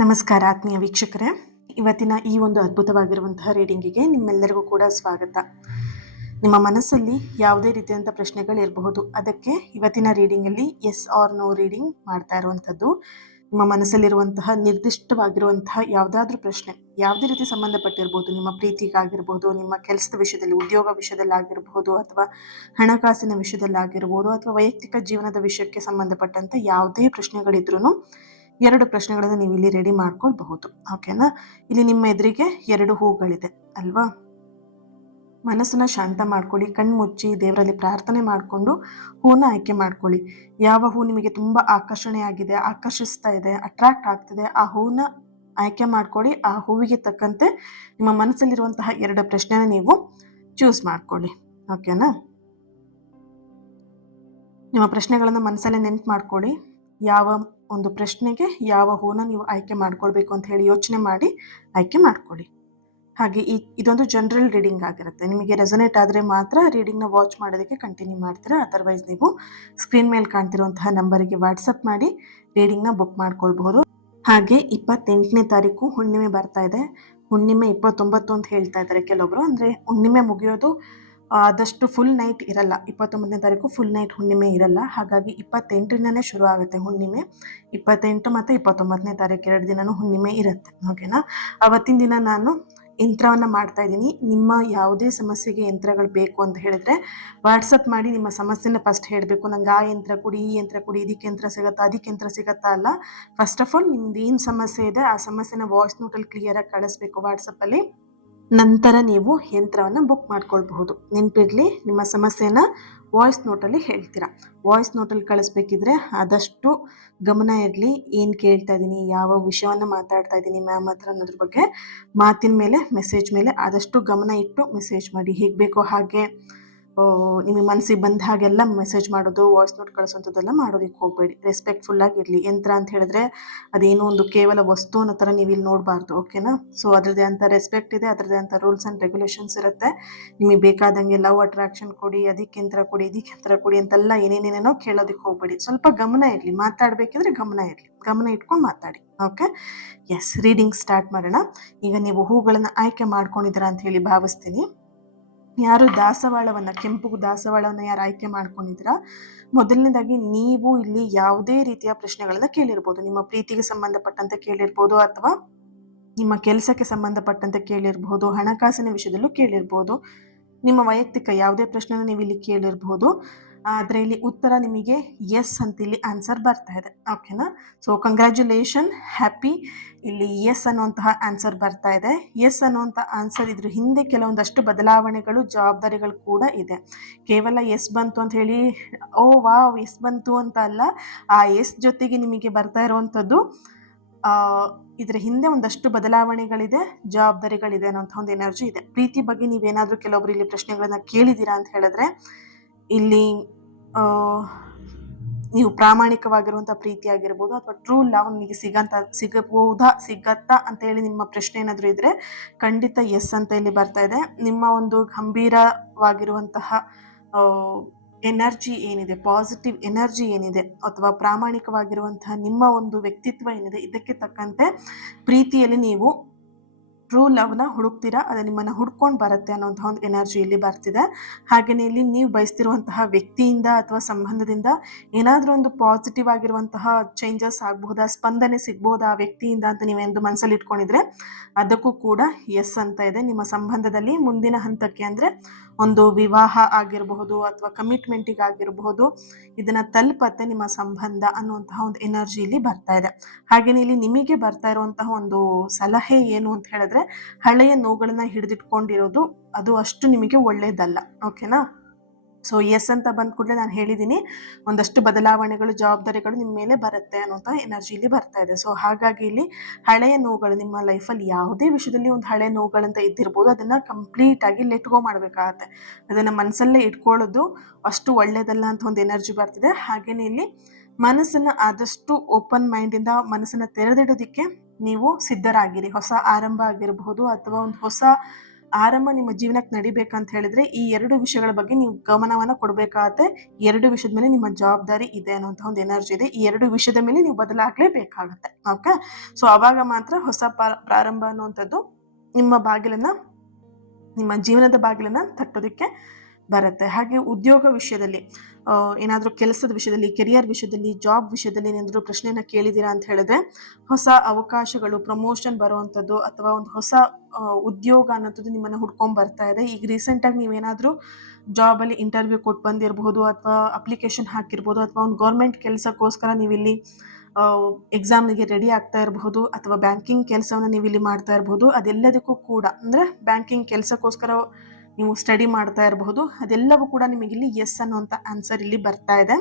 ನಮಸ್ಕಾರ ಆತ್ಮೀಯ ವೀಕ್ಷಕರೇ, ಇವತ್ತಿನ ಈ ಒಂದು ಅದ್ಭುತವಾಗಿರುವಂತಹ ರೀಡಿಂಗಿಗೆ ನಿಮ್ಮೆಲ್ಲರಿಗೂ ಕೂಡ ಸ್ವಾಗತ. ನಿಮ್ಮ ಮನಸ್ಸಲ್ಲಿ ಯಾವುದೇ ರೀತಿಯಂಥ ಪ್ರಶ್ನೆಗಳಿರಬಹುದು. ಅದಕ್ಕೆ ಇವತ್ತಿನ ರೀಡಿಂಗಲ್ಲಿ ಎಸ್ ಆರ್ ನೋ ರೀಡಿಂಗ್ ಮಾಡ್ತಾ ಇರುವಂಥದ್ದು. ನಿಮ್ಮ ಮನಸ್ಸಲ್ಲಿರುವಂತಹ ನಿರ್ದಿಷ್ಟವಾಗಿರುವಂತಹ ಯಾವುದಾದ್ರೂ ಪ್ರಶ್ನೆ ಯಾವುದೇ ರೀತಿ ಸಂಬಂಧಪಟ್ಟಿರ್ಬೋದು, ನಿಮ್ಮ ಪ್ರೀತಿಗಾಗಿರ್ಬೋದು, ನಿಮ್ಮ ಕೆಲಸದ ವಿಷಯದಲ್ಲಿ, ಉದ್ಯೋಗ ವಿಷಯದಲ್ಲಾಗಿರ್ಬೋದು, ಅಥವಾ ಹಣಕಾಸಿನ ವಿಷಯದಲ್ಲಾಗಿರ್ಬೋದು, ಅಥವಾ ವೈಯಕ್ತಿಕ ಜೀವನದ ವಿಷಯಕ್ಕೆ ಸಂಬಂಧಪಟ್ಟಂಥ ಯಾವುದೇ ಪ್ರಶ್ನೆಗಳಿದ್ರೂ 2 ಪ್ರಶ್ನೆಗಳನ್ನು ನೀವು ಇಲ್ಲಿ ರೆಡಿ ಮಾಡ್ಕೊಳ್ಬಹುದು. ಓಕೆನಾ? ಇಲ್ಲಿ ನಿಮ್ಮ ಎದುರಿಗೆ 2 ಹೂಗಳಿದೆ ಅಲ್ವಾ? ಮನಸ್ಸನ್ನ ಶಾಂತ ಮಾಡ್ಕೊಳ್ಳಿ, ಕಣ್ಮುಚ್ಚಿ ದೇವರಲ್ಲಿ ಪ್ರಾರ್ಥನೆ ಮಾಡಿಕೊಂಡು ಹೂನ ಆಯ್ಕೆ ಮಾಡ್ಕೊಳ್ಳಿ. ಯಾವ ಹೂ ನಿಮಗೆ ತುಂಬ ಆಕರ್ಷಣೆ ಆಗಿದೆ, ಆಕರ್ಷಿಸ್ತಾ ಇದೆ, ಅಟ್ರಾಕ್ಟ್ ಆಗ್ತಿದೆ, ಆ ಹೂನ ಆಯ್ಕೆ ಮಾಡ್ಕೊಳ್ಳಿ. ಆ ಹೂವಿಗೆ ತಕ್ಕಂತೆ ನಿಮ್ಮ ಮನಸ್ಸಲ್ಲಿರುವಂತಹ 2 ಪ್ರಶ್ನೆನ ನೀವು ಚೂಸ್ ಮಾಡ್ಕೊಳ್ಳಿ. ಓಕೆನಾ? ನಿಮ್ಮ ಪ್ರಶ್ನೆಗಳನ್ನು ಮನಸ್ಸಲ್ಲೇ ನೆನ್ಪು ಮಾಡ್ಕೊಳ್ಳಿ. ಯಾವ ಒಂದು ಪ್ರಶ್ನೆಗೆ ಯಾವ ಹೂನ ನೀವು ಆಯ್ಕೆ ಮಾಡ್ಕೊಳ್ಬೇಕು ಅಂತ ಹೇಳಿ ಯೋಚನೆ ಮಾಡಿ ಆಯ್ಕೆ ಮಾಡ್ಕೊಳ್ಳಿ. ಹಾಗೆ ಇದೊಂದು ಜನರಲ್ ರೀಡಿಂಗ್ ಆಗಿರುತ್ತೆ. ನಿಮಗೆ ರೆಸೊನೇಟ್ ಆದರೆ ಮಾತ್ರ ರೀಡಿಂಗ್ನ ವಾಚ್ ಮಾಡೋದಕ್ಕೆ ಕಂಟಿನ್ಯೂ ಮಾಡ್ತೀರಾ. ಅದರ್ವೈಸ್ ನೀವು ಸ್ಕ್ರೀನ್ ಮೇಲೆ ಕಾಣ್ತಿರುವಂತಹ ನಂಬರಿಗೆ ವಾಟ್ಸಪ್ ಮಾಡಿ ರೀಡಿಂಗ್ನ ಬುಕ್ ಮಾಡ್ಕೊಳ್ಬಹುದು. ಹಾಗೆ 28ನೇ ತಾರೀಕು ಹುಣ್ಣಿಮೆ ಬರ್ತಾ ಇದೆ. ಹುಣ್ಣಿಮೆ 29 ಅಂತ ಹೇಳ್ತಾ ಇದ್ದಾರೆ ಕೆಲವೊಬ್ರು. ಅಂದರೆ ಹುಣ್ಣಿಮೆ ಮುಗಿಯೋದು ಆದಷ್ಟು ಫುಲ್ ನೈಟ್ ಇರಲ್ಲ. 29ನೇ ತಾರೀಕು ಫುಲ್ ನೈಟ್ ಹುಣ್ಣಿಮೆ ಇರಲ್ಲ. ಹಾಗಾಗಿ 28ರಿಂದನೇ ಶುರು ಆಗುತ್ತೆ ಹುಣ್ಣಿಮೆ. 28 ಮತ್ತು 29ನೇ ತಾರೀಕು 2 ದಿನನೂ ಹುಣ್ಣಿಮೆ ಇರುತ್ತೆ. ಓಕೆನಾ? ಅವತ್ತಿನ ದಿನ ನಾನು ಯಂತ್ರವನ್ನು ಮಾಡ್ತಾ ಇದ್ದೀನಿ. ನಿಮ್ಮ ಯಾವುದೇ ಸಮಸ್ಯೆಗೆ ಯಂತ್ರಗಳು ಬೇಕು ಅಂತ ಹೇಳಿದ್ರೆ ವಾಟ್ಸಪ್ ಮಾಡಿ ನಿಮ್ಮ ಸಮಸ್ಯೆನ ಫಸ್ಟ್ ಹೇಳಬೇಕು. ನಂಗೆ ಆ ಯಂತ್ರ ಕೊಡಿ, ಈ ಯಂತ್ರ ಕೊಡಿ, ಇದಕ್ಕೆ ಯಂತ್ರ ಸಿಗುತ್ತಾ, ಅದಕ್ಕೆ ಯಂತ್ರ ಸಿಗುತ್ತಾ ಅಲ್ಲ. ಫಸ್ಟ್ ಆಫ್ ಆಲ್ ನಿಮ್ದು ಏನು ಸಮಸ್ಯೆ ಇದೆ ಆ ಸಮಸ್ಯೆನ ವಾಯ್ಸ್ ನೋಟಲ್ಲಿ ಕ್ಲಿಯರಾಗಿ ಕಳಿಸ್ಬೇಕು ವಾಟ್ಸಪ್ಪಲ್ಲಿ. ನಂತರ ನೀವು ಯಂತ್ರವನ್ನು ಬುಕ್ ಮಾಡ್ಕೊಳ್ಬಹುದು. ನೆನಪಿರಲಿ, ನಿಮ್ಮ ಸಮಸ್ಯೆನ ವಾಯ್ಸ್ ನೋಟಲ್ಲಿ ಹೇಳ್ತೀರಾ. ವಾಯ್ಸ್ ನೋಟಲ್ಲಿ ಕಳಿಸ್ಬೇಕಿದ್ರೆ ಆದಷ್ಟು ಗಮನ ಇರಲಿ. ಏನು ಕೇಳ್ತಾ ಇದ್ದೀನಿ, ಯಾವ ವಿಷಯವನ್ನು ಮಾತಾಡ್ತಾ ಇದ್ದೀನಿ ಮ್ಯಾಮ್ ಹತ್ರ ಅನ್ನೋದ್ರ ಬಗ್ಗೆ ಮಾತಿನ ಮೇಲೆ, ಮೆಸೇಜ್ ಮೇಲೆ ಆದಷ್ಟು ಗಮನ ಇಟ್ಟು ಮೆಸೇಜ್ ಮಾಡಿ. ಹೇಗೆ ಬೇಕೋ ಹಾಗೆ ನಿಮಗೆ ಮನಸ್ಸಿಗೆ ಬಂದ ಹಾಗೆಲ್ಲ ಮೆಸೇಜ್ ಮಾಡೋದು, ವಾಯ್ಸ್ ನೋಟ್ ಕಳಿಸೋಂಥದ್ದೆಲ್ಲ ಮಾಡೋದಕ್ಕೆ ಹೋಗಬೇಡಿ. ರೆಸ್ಪೆಕ್ಟ್ಫುಲ್ಲಾಗಿ ಇರಲಿ. ಯಂತ್ರ ಅಂತ ಹೇಳಿದ್ರೆ ಅದೇನೋ ಒಂದು ಕೇವಲ ವಸ್ತು ಅನ್ನೋ ಥರ ನೀವು ಇಲ್ಲಿ ನೋಡಬಾರ್ದು. ಓಕೆನಾ? ಸೊ ಅದರದ್ದೇ ಅಂತ ರೆಸ್ಪೆಕ್ಟ್ ಇದೆ, ಅದರದ್ದೇ ಅಂತ ರೂಲ್ಸ್ ಆ್ಯಂಡ್ ರೆಗ್ಯುಲೇಷನ್ಸ್ ಇರುತ್ತೆ. ನಿಮಗೆ ಬೇಕಾದಂಗೆ ಲವ್ ಅಟ್ರಾಕ್ಷನ್ ಕೊಡಿ, ಅದಕ್ಕೆ ಯಂತ್ರ ಕೊಡಿ, ಇದಕ್ಕೆ ಯಂತ್ರ ಕೊಡಿ ಅಂತೆಲ್ಲ ಏನೇನೇನೇನೋ ಕೇಳೋದಕ್ಕೆ ಹೋಗಬೇಡಿ. ಸ್ವಲ್ಪ ಗಮನ ಇರಲಿ. ಮಾತಾಡಬೇಕಿದ್ರೆ ಗಮನ ಇರಲಿ. ಗಮನ ಇಟ್ಕೊಂಡು ಮಾತಾಡಿ. ಓಕೆ? ಎಸ್, ರೀಡಿಂಗ್ ಸ್ಟಾರ್ಟ್ ಮಾಡೋಣ. ಈಗ ನೀವು ಹೂಗಳನ್ನು ಆಯ್ಕೆ ಮಾಡ್ಕೊಂಡಿದ್ದೀರಾ ಅಂತ ಹೇಳಿ ಭಾವಿಸ್ತೀನಿ. ಯಾರು ದಾಸವಾಳವನ್ನು, ಕೆಂಪು ದಾಸವಾಳವನ್ನು ಯಾರು ಆಯ್ಕೆ ಮಾಡ್ಕೊಂಡಿದ್ದೀರಾ, ಮೊದಲನೇದಾಗಿ ನೀವು ಇಲ್ಲಿ ಯಾವುದೇ ರೀತಿಯ ಪ್ರಶ್ನೆಗಳನ್ನ ಕೇಳಿರ್ಬೋದು. ನಿಮ್ಮ ಪ್ರೀತಿಗೆ ಸಂಬಂಧಪಟ್ಟಂತೆ ಕೇಳಿರ್ಬೋದು, ಅಥವಾ ನಿಮ್ಮ ಕೆಲಸಕ್ಕೆ ಸಂಬಂಧಪಟ್ಟಂತೆ ಕೇಳಿರ್ಬೋದು, ಹಣಕಾಸಿನ ವಿಷಯದಲ್ಲೂ ಕೇಳಿರ್ಬೋದು, ನಿಮ್ಮ ವೈಯಕ್ತಿಕ ಯಾವುದೇ ಪ್ರಶ್ನೆನ ನೀವು ಇಲ್ಲಿ ಕೇಳಿರ್ಬೋದು. ಆದರೆ ಇಲ್ಲಿ ಉತ್ತರ ನಿಮಗೆ ಎಸ್ ಅಂತ ಇಲ್ಲಿ ಆನ್ಸರ್ ಬರ್ತಾ ಇದೆ. ಓಕೆನಾ? So congratulation, happy. ಇಲ್ಲಿ ಎಸ್ ಅನ್ನುವಂತಹ ಆನ್ಸರ್ ಬರ್ತಾ ಇದೆ. ಎಸ್ ಅನ್ನುವಂಥ ಆನ್ಸರ್ ಇದ್ರ ಹಿಂದೆ ಕೆಲವೊಂದಷ್ಟು ಬದಲಾವಣೆಗಳು, ಜವಾಬ್ದಾರಿಗಳು ಕೂಡ ಇದೆ. ಕೇವಲ ಎಸ್ ಬಂತು ಅಂತ ಹೇಳಿ ಓ ವಾವ್ ಎಸ್ ಬಂತು ಅಂತ ಅಲ್ಲ. ಆ ಎಸ್ ಜೊತೆಗೆ ನಿಮಗೆ ಬರ್ತಾ ಇರುವಂಥದ್ದು ಇದರ ಹಿಂದೆ ಒಂದಷ್ಟು ಬದಲಾವಣೆಗಳಿದೆ, ಜವಾಬ್ದಾರಿಗಳಿದೆ ಅನ್ನೋಂಥ ಒಂದು ಎನರ್ಜಿ ಇದೆ. ಪ್ರೀತಿ ಬಗ್ಗೆ ನೀವೇನಾದರೂ ಕೆಲವೊಬ್ರು ಇಲ್ಲಿ ಪ್ರಶ್ನೆಗಳನ್ನ ಕೇಳಿದ್ದೀರಾ ಅಂತ ಹೇಳಿದ್ರೆ, ಇಲ್ಲಿ ನೀವು ಪ್ರಾಮಾಣಿಕವಾಗಿರುವಂಥ ಪ್ರೀತಿ ಆಗಿರ್ಬೋದು, ಅಥವಾ ಟ್ರೂ ಲವ್ ನಿಮಗೆ ಸಿಗತ್ತಾ ಅಂತ ಹೇಳಿ ನಿಮ್ಮ ಪ್ರಶ್ನೆ ಏನಾದರೂ ಇದ್ರೆ ಖಂಡಿತ ಎಸ್ ಅಂತ ಇಲ್ಲಿ ಬರ್ತಾ ಇದೆ. ನಿಮ್ಮ ಒಂದು ಗಂಭೀರವಾಗಿರುವಂತಹ ಎನರ್ಜಿ ಏನಿದೆ, ಪಾಸಿಟಿವ್ ಎನರ್ಜಿ ಏನಿದೆ, ಅಥವಾ ಪ್ರಾಮಾಣಿಕವಾಗಿರುವಂತಹ ನಿಮ್ಮ ಒಂದು ವ್ಯಕ್ತಿತ್ವ ಏನಿದೆ, ಇದಕ್ಕೆ ತಕ್ಕಂತೆ ಪ್ರೀತಿಯಲ್ಲಿ ನೀವು ಟ್ರೂ ಲವ್ನ ಹುಡುಕ್ತೀರಾ. ಅದು ನಿಮ್ಮನ್ನು ಹುಡ್ಕೊಂಡು ಬರುತ್ತೆ ಅನ್ನೋಂಥ ಒಂದು ಎನರ್ಜಿ ಇಲ್ಲಿ ಬರ್ತಿದೆ. ಹಾಗೆಯೇ ಇಲ್ಲಿ ನೀವು ಬಯಸ್ತಿರುವಂತಹ ವ್ಯಕ್ತಿಯಿಂದ ಅಥವಾ ಸಂಬಂಧದಿಂದ ಏನಾದರೂ ಒಂದು ಪಾಸಿಟಿವ್ ಆಗಿರುವಂತಹ ಚೇಂಜಸ್ ಆಗಬಹುದಾ, ಸ್ಪಂದನೆ ಸಿಗ್ಬೋದಾ ಆ ವ್ಯಕ್ತಿಯಿಂದ ಅಂತ ನೀವೆಂದು ಮನಸ್ಸಲ್ಲಿ ಇಟ್ಕೊಂಡಿದ್ರೆ ಅದಕ್ಕೂ ಕೂಡ ಎಸ್ ಅಂತ ಇದೆ. ನಿಮ್ಮ ಸಂಬಂಧದಲ್ಲಿ ಮುಂದಿನ ಹಂತಕ್ಕೆ, ಅಂದರೆ ಒಂದು ವಿವಾಹ ಆಗಿರಬಹುದು ಅಥವಾ ಕಮಿಟ್ಮೆಂಟಿಗೆ ಆಗಿರಬಹುದು, ಇದನ್ನು ತಲುಪತ್ತೆ ನಿಮ್ಮ ಸಂಬಂಧ ಅನ್ನುವಂತಹ ಒಂದು ಎನರ್ಜಿ ಇಲ್ಲಿ ಬರ್ತಾ ಇದೆ. ಹಾಗೆಯೇ ಇಲ್ಲಿ ನಿಮಗೆ ಬರ್ತಾ ಇರುವಂತಹ ಒಂದು ಸಲಹೆ ಏನು ಅಂತ ಹೇಳಿದ್ರೆ, ಹಳೆಯ ನೋವುಗಳನ್ನ ಹಿಡಿದಿಟ್ಕೊಂಡಿರೋದು ಅದು ಅಷ್ಟು ನಿಮಗೆ ಒಳ್ಳೇದಲ್ಲ. ಓಕೆನಾ? ಸೊ ಎಸ್ ಅಂತ ಬಂದ ಕೂಡಲೇ ನಾನು ಹೇಳಿದ್ದೀನಿ, ಒಂದಷ್ಟು ಬದಲಾವಣೆಗಳು, ಜವಾಬ್ದಾರಿಗಳು ನಿಮ್ಮ ಮೇಲೆ ಬರುತ್ತೆ ಅನ್ನೋಂಥ ಎನರ್ಜಿ ಇಲ್ಲಿ ಬರ್ತಾ ಇದೆ. ಸೊ ಹಾಗಾಗಿ ಇಲ್ಲಿ ಹಳೆಯ ನೋವುಗಳು, ನಿಮ್ಮ ಲೈಫಲ್ಲಿ ಯಾವುದೇ ವಿಷಯದಲ್ಲಿ ಒಂದು ಹಳೆಯ ನೋವುಗಳಂತ ಇದ್ದಿರ್ಬೋದು, ಅದನ್ನು ಕಂಪ್ಲೀಟಾಗಿ ಲೆಟ್ ಗೋ ಮಾಡಬೇಕಾಗತ್ತೆ. ಅದನ್ನು ಮನಸ್ಸಲ್ಲೇ ಇಟ್ಕೊಳ್ಳೋದು ಅಷ್ಟು ಒಳ್ಳೇದಲ್ಲ ಅಂತ ಒಂದು ಎನರ್ಜಿ ಬರ್ತಿದೆ. ಹಾಗೆಯೇ ಇಲ್ಲಿ ಮನಸ್ಸನ್ನು ಆದಷ್ಟು ಓಪನ್ ಮೈಂಡಿಂದ ಮನಸ್ಸನ್ನು ತೆರೆದಿಡೋದಕ್ಕೆ ನೀವು ಸಿದ್ಧರಾಗಿರಿ. ಹೊಸ ಆರಂಭ ಆಗಿರಬಹುದು, ಅಥವಾ ಒಂದು ಹೊಸ ಆರಾಮ ನಿಮ್ಮ ಜೀವನಕ್ಕೆ ನಡಿಬೇಕಂತ ಹೇಳಿದ್ರೆ ಈ 2 ವಿಷಯಗಳ ಬಗ್ಗೆ ನೀವು ಗಮನವನ್ನ ಕೊಡಬೇಕಾಗತ್ತೆ. 2 ವಿಷಯದ ಮೇಲೆ ನಿಮ್ಮ ಜವಾಬ್ದಾರಿ ಇದೆ ಅನ್ನುವಂಥ ಒಂದು ಎನರ್ಜಿ ಇದೆ. ಈ 2 ವಿಷಯದ ಮೇಲೆ ನೀವು ಬದಲಾಗಲೇಬೇಕಾಗತ್ತೆ. ಓಕೆ, ಸೊ ಅವಾಗ ಮಾತ್ರ ಹೊಸ ಪ್ರಾರಂಭ ಅನ್ನುವಂಥದ್ದು ನಿಮ್ಮ ಬಾಗಿಲನ್ನ, ನಿಮ್ಮ ಜೀವನದ ಬಾಗಿಲನ್ನ ತಟ್ಟೋದಕ್ಕೆ ಬರುತ್ತೆ. ಹಾಗೆ ಉದ್ಯೋಗ ವಿಷಯದಲ್ಲಿ ಏನಾದರೂ ಕೆಲಸದ ವಿಷಯದಲ್ಲಿ, ಕೆರಿಯರ್ ವಿಷಯದಲ್ಲಿ, ಜಾಬ್ ವಿಷಯದಲ್ಲಿ ಏನಾದರೂ ಪ್ರಶ್ನೆನ ಕೇಳಿದ್ದೀರಾ ಅಂತ ಹೇಳಿದ್ರೆ ಹೊಸ ಅವಕಾಶಗಳು, ಪ್ರಮೋಷನ್ ಬರುವಂಥದ್ದು ಅಥವಾ ಒಂದು ಹೊಸ ಉದ್ಯೋಗ ಅನ್ನೋಂಥದ್ದು ನಿಮ್ಮನ್ನು ಹುಡ್ಕೊಂಡ್ ಬರ್ತಾ ಇದೆ. ಈಗ ರೀಸೆಂಟಾಗಿ ನೀವೇನಾದರೂ ಜಾಬಲ್ಲಿ ಇಂಟರ್ವ್ಯೂ ಕೊಟ್ಟು ಬಂದಿರಬಹುದು, ಅಥವಾ ಅಪ್ಲಿಕೇಶನ್ ಹಾಕಿರ್ಬೋದು, ಅಥವಾ ಒಂದು ಗೌರ್ಮೆಂಟ್ ಕೆಲಸಕ್ಕೋಸ್ಕರ ನೀವಿಲ್ಲಿ ಎಕ್ಸಾಮ್ಗೆ ರೆಡಿ ಆಗ್ತಾ ಇರಬಹುದು, ಅಥವಾ ಬ್ಯಾಂಕಿಂಗ್ ಕೆಲಸವನ್ನು ನೀವು ಇಲ್ಲಿ ಮಾಡ್ತಾ ಇರಬಹುದು. ಅದೆಲ್ಲದಕ್ಕೂ ಕೂಡ ಅಂದರೆ ಬ್ಯಾಂಕಿಂಗ್ ಕೆಲಸಕ್ಕೋಸ್ಕರ ನೀವು ಸ್ಟಡಿ ಮಾಡ್ತಾ ಇರಬಹುದು. ಅದೆಲ್ಲವೂ ಕೂಡ ನಿಮಗೆ ಇಲ್ಲಿ ಎಸ್ ಅನ್ನುವಂಥ ಆನ್ಸರ್ ಇಲ್ಲಿ ಬರ್ತಾ ಇದೆ.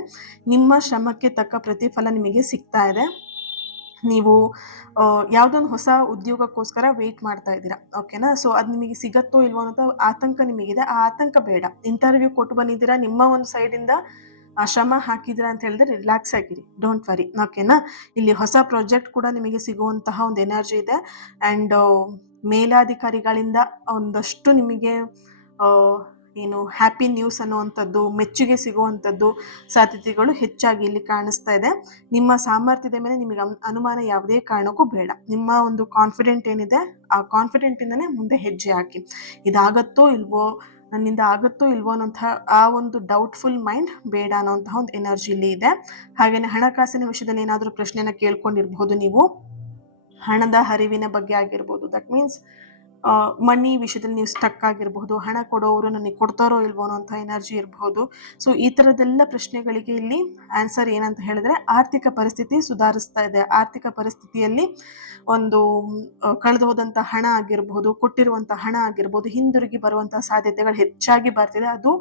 ನಿಮ್ಮ ಶ್ರಮಕ್ಕೆ ತಕ್ಕ ಪ್ರತಿಫಲ ನಿಮಗೆ ಸಿಗ್ತಾ ಇದೆ. ನೀವು ಯಾವುದೊಂದು ಹೊಸ ಉದ್ಯೋಗಕ್ಕೋಸ್ಕರ ವೆಯ್ಟ್ ಮಾಡ್ತಾ ಇದ್ದೀರಾ, ಓಕೆನಾ. ಸೊ ಅದು ನಿಮಗೆ ಸಿಗತ್ತೋ ಇಲ್ವೋ ಅನ್ನೋ ಆತಂಕ ನಿಮಗಿದೆ. ಆ ಆತಂಕ ಬೇಡ. ಇಂಟರ್ವ್ಯೂ ಕೊಟ್ಟು ಬಂದಿದ್ದೀರಾ, ನಿಮ್ಮ ಒಂದು ಸೈಡಿಂದ ಶ್ರಮ ಹಾಕಿದ್ದೀರಾ ಅಂತ ಹೇಳಿದ್ರೆ ರಿಲ್ಯಾಕ್ಸ್ ಆಗಿರಿ, ಡೋಂಟ್ ವರಿ, ಓಕೆನಾ. ಇಲ್ಲಿ ಹೊಸ ಪ್ರಾಜೆಕ್ಟ್ ಕೂಡ ನಿಮಗೆ ಸಿಗುವಂತಹ ಒಂದು ಎನರ್ಜಿ ಇದೆ. ಆ್ಯಂಡ್ ಮೇಲಾಧಿಕಾರಿಗಳಿಂದ ಒಂದಷ್ಟು ನಿಮಗೆ ಏನು ಹ್ಯಾಪಿ ನ್ಯೂಸ್ ಅನ್ನುವಂಥದ್ದು, ಮೆಚ್ಚುಗೆ ಸಿಗುವಂಥದ್ದು ಸಾಧ್ಯತೆಗಳು ಹೆಚ್ಚಾಗಿ ಇಲ್ಲಿ ಕಾಣಿಸ್ತಾ ಇದೆ. ನಿಮ್ಮ ಸಾಮರ್ಥ್ಯದ ಮೇಲೆ ನಿಮಗೆ ಅನುಮಾನ ಯಾವುದೇ ಕಾರಣಕ್ಕೂ ಬೇಡ. ನಿಮ್ಮ ಒಂದು ಕಾನ್ಫಿಡೆಂಟ್ ಏನಿದೆ, ಆ ಕಾನ್ಫಿಡೆಂಟಿಂದನೇ ಮುಂದೆ ಹೆಜ್ಜೆ ಹಾಕಿ. ಇದಾಗತ್ತೋ ಇಲ್ವೋ, ನನ್ನಿಂದ ಆಗುತ್ತೋ ಇಲ್ವೋ ಅನ್ನೋಂತಹ ಆ ಒಂದು ಡೌಟ್ಫುಲ್ ಮೈಂಡ್ ಬೇಡ ಅನ್ನೋಂತಹ ಒಂದು ಎನರ್ಜಿ ಇಲ್ಲಿ ಇದೆ. ಹಾಗೆಯೇ ಹಣಕಾಸಿನ ವಿಷಯದಲ್ಲಿ ಏನಾದರೂ ಪ್ರಶ್ನೆನ ಕೇಳ್ಕೊಂಡಿರ್ಬೋದು ನೀವು, ಹಣದ ಹರಿವಿನ ಬಗ್ಗೆ ಆಗಿರ್ಬೋದು. ದಟ್ ಮೀನ್ಸ್ ಮನಿ ವಿಷಯದಲ್ಲಿ ನೀವು ಸ್ಟಕ್ ಆಗಿರಬಹುದು, ಹಣ ಕೊಡೋರು ನನಗೆ ಕೊಡ್ತಾರೋ ಇಲ್ವೋ ಅನ್ನೋಂಥ ಎನರ್ಜಿ ಇರಬಹುದು. ಸೊ ಈ ಥರದ್ದೆಲ್ಲ ಪ್ರಶ್ನೆಗಳಿಗೆ ಇಲ್ಲಿ ಆನ್ಸರ್ ಏನಂತ ಹೇಳಿದ್ರೆ ಆರ್ಥಿಕ ಪರಿಸ್ಥಿತಿ ಸುಧಾರಿಸ್ತಾ ಇದೆ. ಆರ್ಥಿಕ ಪರಿಸ್ಥಿತಿಯಲ್ಲಿ ಒಂದು ಕಳೆದು ಹೋದಂಥ ಹಣ ಆಗಿರ್ಬೋದು, ಕೊಟ್ಟಿರುವಂಥ ಹಣ ಆಗಿರ್ಬೋದು, ಹಿಂದಿರುಗಿ ಬರುವಂಥ ಸಾಧ್ಯತೆಗಳು ಹೆಚ್ಚಾಗಿ ಬರ್ತಿದೆ. ಅದು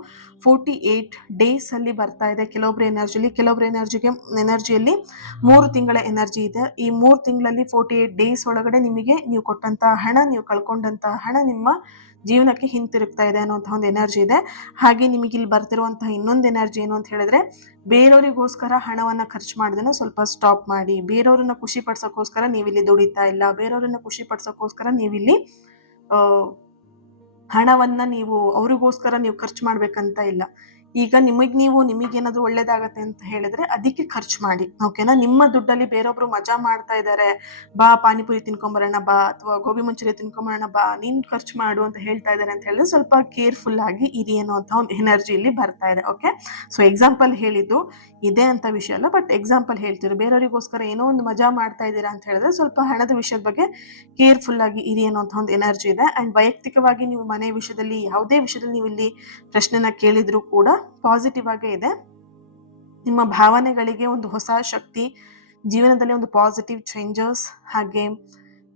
48 ಡೇಸ್ ಅಲ್ಲಿ ಬರ್ತಾ ಇದೆ ಕೆಲವೊಬ್ಬರ ಎನರ್ಜಿಲಿ. ಕೆಲವೊಬ್ಬರ ಎನರ್ಜಿಯಲ್ಲಿ 3 ತಿಂಗಳ ಎನರ್ಜಿ ಇದೆ. ಈ 3 ತಿಂಗಳಲ್ಲಿ 48 ಡೇಸ್ ಒಳಗಡೆ ನಿಮಗೆ ನೀವು ಕೊಟ್ಟಂತಹ ಹಣ, ನೀವು ಕಳ್ಕೊಂಡಂತಹ ಹಣ ನಿಮ್ಮ ಜೀವನಕ್ಕೆ ಹಿಂತಿರುಗ್ತಾ ಇದೆ ಅನ್ನುವಂತಹ ಒಂದು ಎನರ್ಜಿ ಇದೆ. ಹಾಗೆ ನಿಮಗೆ ಇಲ್ಲಿ ಬರ್ತಿರುವಂತಹ ಇನ್ನೊಂದು ಎನರ್ಜಿ ಏನು ಅಂತ ಹೇಳಿದ್ರೆ, ಬೇರೆಯವರಿಗೋಸ್ಕರ ಹಣವನ್ನ ಖರ್ಚು ಮಾಡೋದನ್ನ ಸ್ವಲ್ಪ ಸ್ಟಾಪ್ ಮಾಡಿ. ಬೇರೆಯವ್ರನ್ನ ಖುಷಿ ಪಡ್ಸೋಕ್ಕೋಸ್ಕರ ನೀವಿಲ್ಲಿ ದುಡಿತಾ ಇಲ್ಲ, ಬೇರೆಯವ್ರನ್ನ ಖುಷಿ ಪಡ್ಸೋಕ್ಕೋಸ್ಕರ ನೀವಿಲ್ಲಿ ಹಣವನ್ನ ನೀವು ಅವ್ರಿಗೋಸ್ಕರ ನೀವು ಖರ್ಚು ಮಾಡ್ಬೇಕಂತ ಇಲ್ಲ. ಈಗ ನಿಮಗೇನಾದ್ರೂ ಒಳ್ಳೇದಾಗತ್ತೆ ಅಂತ ಹೇಳಿದ್ರೆ ಅದಕ್ಕೆ ಖರ್ಚು ಮಾಡಿ, ಓಕೆನಾ. ನಿಮ್ಮ ದುಡ್ಡಲ್ಲಿ ಬೇರೊಬ್ರು ಮಜಾ ಮಾಡ್ತಾ ಇದ್ದಾರೆ, ಬಾ ಪಾನಿಪುರಿ ತಿನ್ಕೊಂಬರೋಣ ಬಾ, ಅಥವಾ ಗೋಬಿ ಮಂಚೂರಿ ತಿನ್ಕೊಂಬರೋಣ ಬಾ, ನೀನ್ ಖರ್ಚು ಮಾಡು ಅಂತ ಹೇಳ್ತಾ ಇದ್ದಾರೆ ಅಂತ ಹೇಳಿದ್ರೆ ಸ್ವಲ್ಪ ಕೇರ್ಫುಲ್ ಆಗಿ ಇರಿ ಅನ್ನುವಂಥ ಒಂದು ಎನರ್ಜಿ ಇಲ್ಲಿ ಬರ್ತಾ ಇದೆ. ಓಕೆ, ಸೊ ಎಕ್ಸಾಂಪಲ್ ಹೇಳಿದ್ದು ಇದೆ ಅಂತ ವಿಷಯ ಅಲ್ಲ, ಬಟ್ ಎಕ್ಸಾಂಪಲ್ ಹೇಳ್ತಿದ್ರು. ಬೇರೆಯವರಿಗೋಸ್ಕರ ಏನೋ ಒಂದು ಮಜಾ ಮಾಡ್ತಾ ಇದ್ದೀರಾ ಅಂತ ಹೇಳಿದ್ರೆ ಸ್ವಲ್ಪ ಹಣದ ವಿಷಯದ ಬಗ್ಗೆ ಕೇರ್ಫುಲ್ ಆಗಿ ಇರಿ ಅನ್ನುವಂಥ ಒಂದು ಎನರ್ಜಿ ಇದೆ. ಅಂಡ್ ವೈಯಕ್ತಿಕವಾಗಿ ನೀವು ಮನೆ ವಿಷಯದಲ್ಲಿ ಯಾವುದೇ ವಿಷಯದಲ್ಲಿ ನೀವು ಇಲ್ಲಿ ಪ್ರಶ್ನೆನ ಕೇಳಿದ್ರು ಕೂಡ ಪಾಸಿಟಿವ್ ಆಗೇ ಇದೆ. ನಿಮ್ಮ ಭಾವನೆಗಳಿಗೆ ಒಂದು ಹೊಸ ಶಕ್ತಿ, ಜೀವನದಲ್ಲಿ ಒಂದು ಪಾಸಿಟಿವ್ ಚೇಂಜಸ್, ಹಾಗೆ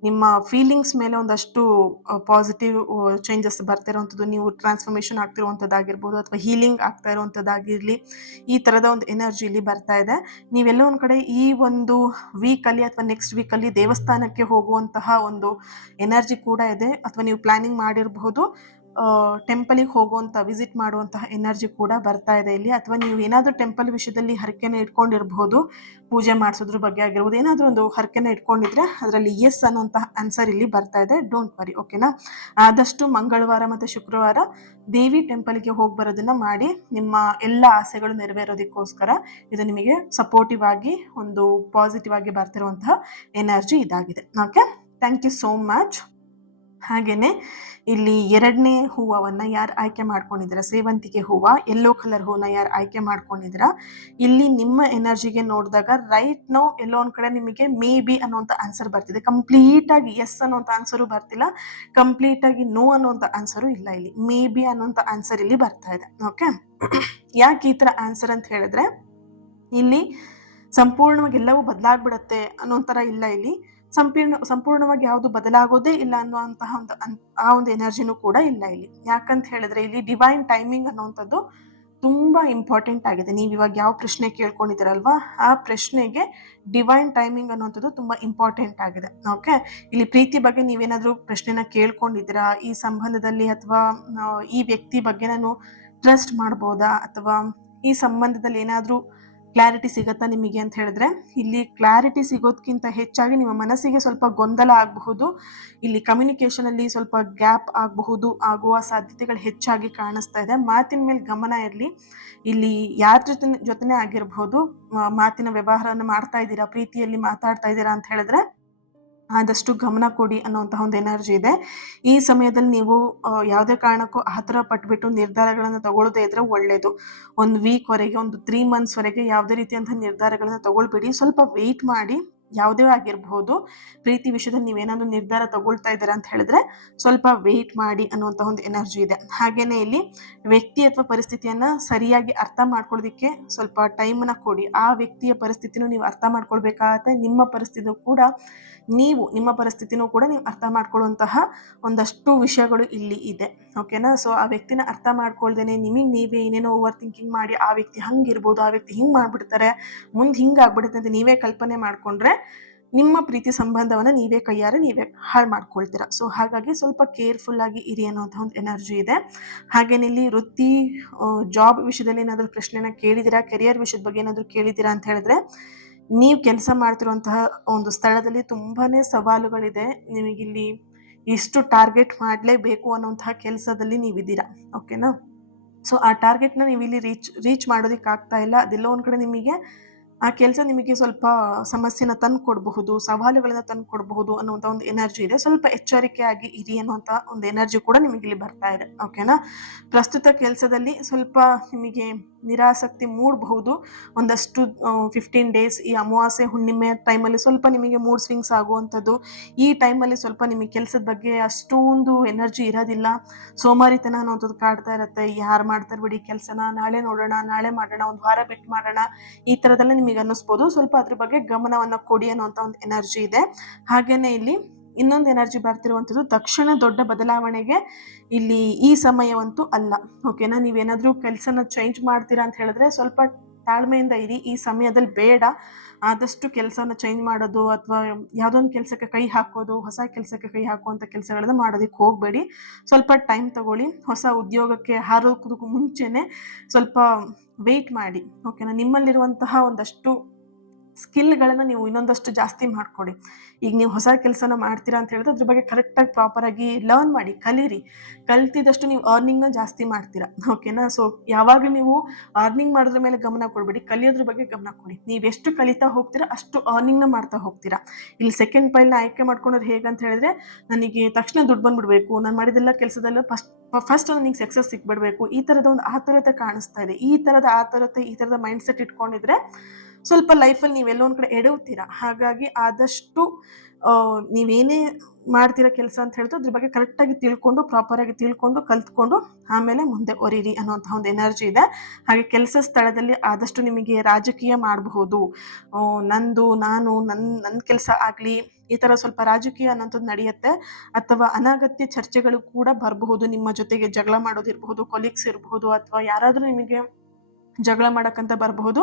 ನಿಮ್ಮ ಫೀಲಿಂಗ್ಸ್ ಮೇಲೆ ಒಂದಷ್ಟು ಪಾಸಿಟಿವ್ ಚೇಂಜಸ್ ಬರ್ತಿರೋವಂಥದ್ದು, ನೀವು ಟ್ರಾನ್ಸ್ಫಾರ್ಮೇಷನ್ ಆಗ್ತಿರುವಂಥದ್ದಾಗಿರ್ಬೋದು, ಅಥವಾ ಹೀಲಿಂಗ್ ಆಗ್ತಾ ಇರುವಂಥದ್ದಾಗಿರಲಿ, ಈ ಥರದ ಒಂದು ಎನರ್ಜಿ ಇಲ್ಲಿ ಬರ್ತಾ ಇದೆ. ನೀವೆಲ್ಲೋ ಒಂದು ಕಡೆ ಈ ಒಂದು ವೀಕಲ್ಲಿ ಅಥವಾ ನೆಕ್ಸ್ಟ್ ವೀಕಲ್ಲಿ ದೇವಸ್ಥಾನಕ್ಕೆ ಹೋಗುವಂತಹ ಒಂದು ಎನರ್ಜಿ ಕೂಡ ಇದೆ, ಅಥವಾ ನೀವು ಪ್ಲಾನಿಂಗ್ ಮಾಡಿರಬಹುದು ಟೆಂಪಲಿಗೆ ಹೋಗುವಂಥ, ವಿಸಿಟ್ ಮಾಡುವಂತಹ ಎನರ್ಜಿ ಕೂಡ ಬರ್ತಾ ಇದೆ ಇಲ್ಲಿ. ಅಥವಾ ನೀವು ಏನಾದರೂ ಟೆಂಪಲ್ ವಿಷಯದಲ್ಲಿ ಹರಕೆನ ಇಟ್ಕೊಂಡಿರಬಹುದು, ಪೂಜೆ ಮಾಡಿಸೋದ್ರ ಬಗ್ಗೆ ಆಗಿರ್ಬೋದು, ಏನಾದರೂ ಒಂದು ಹರಕೆನ ಇಟ್ಕೊಂಡಿದ್ರೆ ಅದರಲ್ಲಿ ಎಸ್ ಅನ್ನೋಂತಹ ಆನ್ಸರ್ ಇಲ್ಲಿ ಬರ್ತಾ ಇದೆ. ಡೋಂಟ್ ವರಿ, ಓಕೆನಾ. ಆದಷ್ಟು ಮಂಗಳವಾರ ಮತ್ತು ಶುಕ್ರವಾರ ದೇವಿ ಟೆಂಪಲ್ಗೆ ಹೋಗಿ ಬರೋದನ್ನ ಮಾಡಿ. ನಿಮ್ಮ ಎಲ್ಲ ಆಸೆಗಳು ನೆರವೇರೋದಕ್ಕೋಸ್ಕರ ಇದು ನಿಮಗೆ ಸಪೋರ್ಟಿವ್ ಆಗಿ ಒಂದು ಪಾಸಿಟಿವ್ ಆಗಿ ಬರ್ತಿರುವಂತಹ ಎನರ್ಜಿ ಇದಾಗಿದೆ. Okay, thank you so much. ಹಾಗೇನೆ ಇಲ್ಲಿ 2ನೇ ಹೂವನ್ನ ಯಾರು ಆಯ್ಕೆ ಮಾಡ್ಕೊಂಡಿದ್ದೀರಾ, ಸೇವಂತಿಗೆ ಹೂವ, ಯೆಲ್ಲೋ ಕಲರ್ ಹೂವನ್ನ ಯಾರು ಆಯ್ಕೆ ಮಾಡ್ಕೊಂಡಿದ್ದೀರಾ, ಇಲ್ಲಿ ನಿಮ್ಮ ಎನರ್ಜಿಗೆ ನೋಡಿದಾಗ ರೈಟ್ ನೋ ಎಲ್ಲೋ ಒಂದ್ ಕಡೆ ನಿಮಗೆ ಮೇ ಬಿ ಅನ್ನೋಂಥ ಆನ್ಸರ್ ಬರ್ತಿದೆ. ಕಂಪ್ಲೀಟ್ ಆಗಿ ಎಸ್ ಅನ್ನೋಂಥ ಆನ್ಸರು ಬರ್ತಿಲ್ಲ, ಕಂಪ್ಲೀಟ್ ಆಗಿ ನೋ ಅನ್ನೋಂಥ ಆನ್ಸರು ಇಲ್ಲ. ಇಲ್ಲಿ ಮೇ ಬಿ ಅನ್ನೋಂಥ ಆನ್ಸರ್ ಇಲ್ಲಿ ಬರ್ತಾ ಇದೆ. ಓಕೆ, ಯಾಕೆ ಈ ತರ ಆನ್ಸರ್ ಅಂತ ಹೇಳಿದ್ರೆ, ಇಲ್ಲಿ ಸಂಪೂರ್ಣವಾಗಿ ಎಲ್ಲವೂ ಬದಲಾಗ್ಬಿಡತ್ತೆ ಅನ್ನೋಂಥರ ಇಲ್ಲ. ಇಲ್ಲಿ ಸಂಪೂರ್ಣವಾಗಿ ಯಾವುದು ಬದಲಾಗೋದೇ ಇಲ್ಲ ಅನ್ನುವಂತಹ ಒಂದು ಎನರ್ಜಿನೂ ಕೂಡ ಇಲ್ಲ ಇಲ್ಲಿ. ಯಾಕಂತ ಹೇಳಿದ್ರೆ ಇಲ್ಲಿ ಡಿವೈನ್ ಟೈಮಿಂಗ್ ಅನ್ನುವಂಥದ್ದು ತುಂಬಾ ಇಂಪಾರ್ಟೆಂಟ್ ಆಗಿದೆ. ನೀವು ಇವಾಗ ಯಾವ ಪ್ರಶ್ನೆ ಕೇಳ್ಕೊಂಡಿದ್ದೀರಲ್ವಾ, ಆ ಪ್ರಶ್ನೆಗೆ ಡಿವೈನ್ ಟೈಮಿಂಗ್ ಅನ್ನುವಂಥದ್ದು ತುಂಬಾ ಇಂಪಾರ್ಟೆಂಟ್ ಆಗಿದೆ. ಓಕೆ, ಇಲ್ಲಿ ಪ್ರೀತಿ ಬಗ್ಗೆ ನೀವೇನಾದ್ರೂ ಪ್ರಶ್ನೆನ ಕೇಳ್ಕೊಂಡಿದ್ದೀರಾ, ಈ ಸಂಬಂಧದಲ್ಲಿ ಅಥವಾ ಈ ವ್ಯಕ್ತಿ ಬಗ್ಗೆ ನಾನು ಟ್ರಸ್ಟ್ ಮಾಡ್ಬೋದಾ, ಅಥವಾ ಈ ಸಂಬಂಧದಲ್ಲಿ ಏನಾದ್ರೂ ಕ್ಲಾರಿಟಿ ಸಿಗತ್ತಾ ನಿಮಗೆ ಅಂತ ಹೇಳಿದ್ರೆ, ಇಲ್ಲಿ ಕ್ಲಾರಿಟಿ ಸಿಗೋದಕ್ಕಿಂತ ಹೆಚ್ಚಾಗಿ ನಿಮ್ಮ ಮನಸ್ಸಿಗೆ ಸ್ವಲ್ಪ ಗೊಂದಲ ಆಗಬಹುದು. ಇಲ್ಲಿ ಕಮ್ಯುನಿಕೇಷನ್ ಅಲ್ಲಿ ಸ್ವಲ್ಪ ಗ್ಯಾಪ್ ಆಗಬಹುದು, ಆಗುವ ಸಾಧ್ಯತೆಗಳು ಹೆಚ್ಚಾಗಿ ಕಾಣಿಸ್ತಾ ಇದೆ. ಮಾತಿನ ಮೇಲೆ ಗಮನ ಇರಲಿ. ಇಲ್ಲಿ ಯಾರ ಜೊತೆನೇ ಆಗಿರಬಹುದು, ಮಾತಿನ ವ್ಯವಹಾರವನ್ನು ಮಾಡ್ತಾ ಇದ್ದೀರಾ, ಪ್ರೀತಿಯಲ್ಲಿ ಮಾತಾಡ್ತಾ ಇದ್ದೀರಾ ಅಂತ ಹೇಳಿದ್ರೆ ಆದಷ್ಟು ಗಮನ ಕೊಡಿ ಅನ್ನುವಂತಹ ಒಂದು ಎನರ್ಜಿ ಇದೆ. ಈ ಸಮಯದಲ್ಲಿ ನೀವು ಯಾವುದೇ ಕಾರಣಕ್ಕೂ ಆತರ ಪಟ್ಬಿಟ್ಟು ನಿರ್ಧಾರಗಳನ್ನು ತಗೊಳ್ಳದೇ ಇದ್ರೆ ಒಳ್ಳೇದು. ಒಂದು ವೀಕ್ ವರೆಗೆ, ಒಂದು 3 ಮಂತ್ಸ್ ವರೆಗೆ ಯಾವುದೇ ರೀತಿಯಂತಹ ನಿರ್ಧಾರಗಳನ್ನ ತಗೊಳ್ಬೇಡಿ. ಸ್ವಲ್ಪ ವೇಟ್ ಮಾಡಿ. ಯಾವುದೇ ಆಗಿರಬಹುದು, ಪ್ರೀತಿ ವಿಷಯದಲ್ಲಿ ನೀವೇನಾದ್ರು ನಿರ್ಧಾರ ತಗೊಳ್ತಾ ಇದ್ದೀರಾ ಅಂತ ಹೇಳಿದ್ರೆ ಸ್ವಲ್ಪ ವೇಟ್ ಮಾಡಿ ಅನ್ನುವಂತಹ ಒಂದು ಎನರ್ಜಿ ಇದೆ. ಹಾಗೇನೆ ಇಲ್ಲಿ ವ್ಯಕ್ತಿ ಅಥವಾ ಪರಿಸ್ಥಿತಿಯನ್ನ ಸರಿಯಾಗಿ ಅರ್ಥ ಮಾಡ್ಕೊಳ್ಳೋದಿಕ್ಕೆ ಸ್ವಲ್ಪ ಟೈಮನ್ನ ಕೊಡಿ. ಆ ವ್ಯಕ್ತಿಯ ಪರಿಸ್ಥಿತಿನೂ ನೀವು ಅರ್ಥ ಮಾಡ್ಕೊಳ್ಬೇಕಾಗತ್ತೆ. ನಿಮ್ಮ ಪರಿಸ್ಥಿತಿನೂ ಕೂಡ ನೀವು ಅರ್ಥ ಮಾಡ್ಕೊಳ್ಳುವಂತಹ ಒಂದಷ್ಟು ವಿಷಯಗಳು ಇಲ್ಲಿ ಇದೆ. ಓಕೆನಾ? ಸೊ ಆ ವ್ಯಕ್ತಿನ ಅರ್ಥ ಮಾಡ್ಕೊಳ್ದೇನೆ ನಿಮಗೆ ನೀವೇ ಏನೇನೋ ಓವರ್ ಥಿಂಕಿಂಗ್ ಮಾಡಿ ಆ ವ್ಯಕ್ತಿ ಹಂಗಿರ್ಬೋದು, ಆ ವ್ಯಕ್ತಿ ಹಿಂಗ್ ಮಾಡ್ಬಿಡ್ತಾರೆ, ಮುಂದೆ ಹಿಂಗಾಗ್ಬಿಡುತ್ತೆ ಅಂತ ನೀವೇ ಕಲ್ಪನೆ ಮಾಡ್ಕೊಂಡ್ರೆ ನಿಮ್ಮ ಪ್ರೀತಿ ಸಂಬಂಧವನ್ನ ನೀವೇ ಕೈಯಾರೆ ನೀವೇ ಹಾಳು ಮಾಡ್ಕೊಳ್ತೀರಾ. ಸೊ ಹಾಗಾಗಿ ಸ್ವಲ್ಪ ಕೇರ್ಫುಲ್ ಆಗಿ ಇರಿ ಅನ್ನೋಂಥ ಒಂದು ಎನರ್ಜಿ ಇದೆ. ಹಾಗೇನೆ ಇಲ್ಲಿ ವೃತ್ತಿ, ಜಾಬ್ ವಿಷಯದಲ್ಲಿ ಏನಾದರೂ ಪ್ರಶ್ನೆನ ಕೇಳಿದಿರಾ, ಕೆರಿಯರ್ ವಿಷಯದ ಬಗ್ಗೆ ಏನಾದರೂ ಕೇಳಿದಿರಾ ಅಂತ ಹೇಳಿದ್ರೆ, ನೀವು ಕೆಲಸ ಮಾಡ್ತಿರುವಂತಹ ಒಂದು ಸ್ಥಳದಲ್ಲಿ ತುಂಬಾನೇ ಸವಾಲುಗಳಿದೆ. ನಿಮಗಿಲ್ಲಿ ಇಷ್ಟು ಟಾರ್ಗೆಟ್ ಮಾಡಲೇಬೇಕು ಅನ್ನೋಂತಹ ಕೆಲಸದಲ್ಲಿ ನೀವಿದ್ದೀರಾ. ಓಕೆನಾ? ಸೊ ಆ ಟಾರ್ಗೆಟ್ನ ನೀವು ಇಲ್ಲಿ ರೀಚ್ ಮಾಡೋದಕ್ಕೆ ಆಗ್ತಾ ಇಲ್ಲ. ಅದೆಲ್ಲೋ ಒಂದ್ ಕಡೆ ನಿಮಗೆ ಆ ಕೆಲಸ ನಿಮಗೆ ಸ್ವಲ್ಪ ಸಮಸ್ಯೆನ ತಂದು ಕೊಡಬಹುದು, ಸವಾಲುಗಳನ್ನ ತಂದು ಕೊಡಬಹುದು ಅನ್ನುವಂಥ ಒಂದು ಎನರ್ಜಿ ಇದೆ. ಸ್ವಲ್ಪ ಎಚ್ಚರಿಕೆಯಾಗಿ ಇರಿ ಅನ್ನುವಂಥ ಒಂದು ಎನರ್ಜಿ ಕೂಡ ನಿಮಗೆ ಇಲ್ಲಿ ಬರ್ತಾ ಇದೆ. ಓಕೆನಾ? ಪ್ರಸ್ತುತ ಕೆಲಸದಲ್ಲಿ ಸ್ವಲ್ಪ ನಿಮಗೆ ನಿರಾಸಕ್ತಿ ಮೂಡಬಹುದು. ಒಂದಷ್ಟು 15 ಡೇಸ್ ಈ ಅಮಾವಾಸ್ಯೆ ಹುಣ್ಣಿಮೆ ಟೈಮಲ್ಲಿ ಸ್ವಲ್ಪ ನಿಮಗೆ ಮೂಡ್ ಸ್ವಿಂಗ್ಸ್ ಆಗುವಂಥದ್ದು. ಈ ಟೈಮಲ್ಲಿ ಸ್ವಲ್ಪ ನಿಮಗೆ ಕೆಲಸದ ಬಗ್ಗೆ ಅಷ್ಟೊಂದು ಎನರ್ಜಿ ಇರೋದಿಲ್ಲ. ಸೋಮಾರಿತನ ಅನ್ನೋಂಥದ್ದು ಕಾಡ್ತಾ ಇರುತ್ತೆ. ಯಾರು ಮಾಡ್ತಾರೆ ಬಿಡಿ ಕೆಲಸನ, ನಾಳೆ ನೋಡೋಣ, ನಾಳೆ ಮಾಡೋಣ, ಒಂದು ವಾರ ಬಿಟ್ಟು ಮಾಡೋಣ, ಈ ಥರದೆಲ್ಲ ನಿಮಗೆ ಅನ್ನಿಸ್ಬೋದು. ಸ್ವಲ್ಪ ಅದ್ರ ಬಗ್ಗೆ ಗಮನವನ್ನು ಕೊಡಿ ಅನ್ನೋಂಥ ಒಂದು ಎನರ್ಜಿ ಇದೆ. ಹಾಗೇನೆ ಇಲ್ಲಿ ಇನ್ನೊಂದು ಎನರ್ಜಿ ಬರ್ತಿರುವಂಥದ್ದು, ತಕ್ಷಣ ದೊಡ್ಡ ಬದಲಾವಣೆಗೆ ಇಲ್ಲಿ ಈ ಸಮಯವಂತೂ ಅಲ್ಲ. ಓಕೆನಾ? ನೀವೇನಾದರೂ ಕೆಲಸನ ಚೇಂಜ್ ಮಾಡ್ತೀರಾ ಅಂತ ಹೇಳಿದ್ರೆ ಸ್ವಲ್ಪ ತಾಳ್ಮೆಯಿಂದ ಇರಿ. ಈ ಸಮಯದಲ್ಲಿ ಬೇಡ. ಆದಷ್ಟು ಕೆಲಸನ ಚೇಂಜ್ ಮಾಡೋದು ಅಥವಾ ಯಾವುದೊಂದು ಕೆಲಸಕ್ಕೆ ಕೈ ಹಾಕೋದು, ಹೊಸ ಕೆಲಸಕ್ಕೆ ಕೈ ಹಾಕುವಂಥ ಕೆಲಸಗಳನ್ನ ಮಾಡೋದಕ್ಕೆ ಹೋಗಬೇಡಿ. ಸ್ವಲ್ಪ ಟೈಮ್ ತಗೊಳ್ಳಿ. ಹೊಸ ಉದ್ಯೋಗಕ್ಕೆ ಹಾರೋದಕ್ಕೂ ಮುಂಚೆನೆ ಸ್ವಲ್ಪ ವೇಟ್ ಮಾಡಿ. ಓಕೆನಾ? ನಿಮ್ಮಲ್ಲಿರುವಂತಹ ಒಂದಷ್ಟು ಸ್ಕಿಲ್ಗಳನ್ನು ನೀವು ಇನ್ನೊಂದಷ್ಟು ಜಾಸ್ತಿ ಮಾಡ್ಕೊಡಿ. ಈಗ ನೀವು ಹೊಸ ಕೆಲಸನ ಮಾಡ್ತೀರಾ ಅಂತ ಹೇಳಿದ್ರೆ ಅದ್ರ ಬಗ್ಗೆ ಕರೆಕ್ಟಾಗಿ ಪ್ರಾಪರಾಗಿ ಲರ್ನ್ ಮಾಡಿ, ಕಲೀರಿ. ಕಲ್ತಿದಷ್ಟು ನೀವು ಅರ್ನಿಂಗ್ನ ಜಾಸ್ತಿ ಮಾಡ್ತೀರಾ. ಓಕೆನಾ? ಸೊ ಯಾವಾಗಲೂ ನೀವು ಅರ್ನಿಂಗ್ ಮಾಡೋದ್ರ ಮೇಲೆ ಗಮನ ಕೊಡಬೇಡಿ, ಕಲಿಯೋದ್ರ ಬಗ್ಗೆ ಗಮನ ಕೊಡಿ. ನೀವೆಷ್ಟು ಕಲಿತಾ ಹೋಗ್ತೀರಾ ಅಷ್ಟು ಅರ್ನಿಂಗ್ನ ಮಾಡ್ತಾ ಹೋಗ್ತೀರಾ. ಇಲ್ಲಿ ಸೆಕೆಂಡ್ ಪೈಲ್ನ ಆಯ್ಕೆ ಮಾಡ್ಕೊಳೋದು ಹೇಗಂತ ಹೇಳಿದ್ರೆ, ನನಗೆ ತಕ್ಷಣ ದುಡ್ಡು ಬಂದ್ಬಿಡ್ಬೇಕು, ನಾನು ಮಾಡಿದೆಲ್ಲ ಕೆಲಸದಲ್ಲ ಫಸ್ಟ್ ನನಗೆ ಸಕ್ಸಸ್ ಸಿಕ್ಬಿಡ್ಬೇಕು, ಈ ಥರದ ಒಂದು ಆತುರತೆ ಕಾಣಿಸ್ತಾ ಇದೆ. ಈ ಥರದ ಮೈಂಡ್ ಸೆಟ್ ಇಟ್ಕೊಂಡಿದ್ರೆ ಸ್ವಲ್ಪ ಲೈಫಲ್ಲಿ ನೀವೆಲ್ಲೋ ಒಂದ್ ಕಡೆ ಎಡವ್ತೀರಾ. ಹಾಗಾಗಿ ಆದಷ್ಟು ನೀವೇನೇ ಮಾಡ್ತಿರೋ ಕೆಲಸ ಅಂತ ಹೇಳಿದ್ರೆ ಅದ್ರ ಬಗ್ಗೆ ಕರೆಕ್ಟಾಗಿ ತಿಳ್ಕೊಂಡು, ಪ್ರಾಪರಾಗಿ ತಿಳ್ಕೊಂಡು, ಕಲ್ತ್ಕೊಂಡು ಆಮೇಲೆ ಮುಂದೆ ಒರೀರಿ ಅನ್ನೋಂತಹ ಒಂದು ಎನರ್ಜಿ ಇದೆ. ಹಾಗೆ ಕೆಲಸ ಸ್ಥಳದಲ್ಲಿ ಆದಷ್ಟು ನಿಮಗೆ ರಾಜಕೀಯ ಮಾಡಬಹುದು. ನನ್ನ ಕೆಲಸ ಆಗಲಿ, ಈ ಥರ ಸ್ವಲ್ಪ ರಾಜಕೀಯ ಅನ್ನೋಂಥದ್ದು ನಡೆಯುತ್ತೆ. ಅಥವಾ ಅನಗತ್ಯ ಚರ್ಚೆಗಳು ಕೂಡ ಬರಬಹುದು. ನಿಮ್ಮ ಜೊತೆಗೆ ಜಗಳ ಮಾಡೋದಿರಬಹುದು, ಕೊಲೀಗ್ಸ್ ಇರಬಹುದು, ಅಥವಾ ಯಾರಾದರೂ ನಿಮಗೆ ಜಗಳ ಮಾಡಕ್ಕಂತ ಬರಬಹುದು.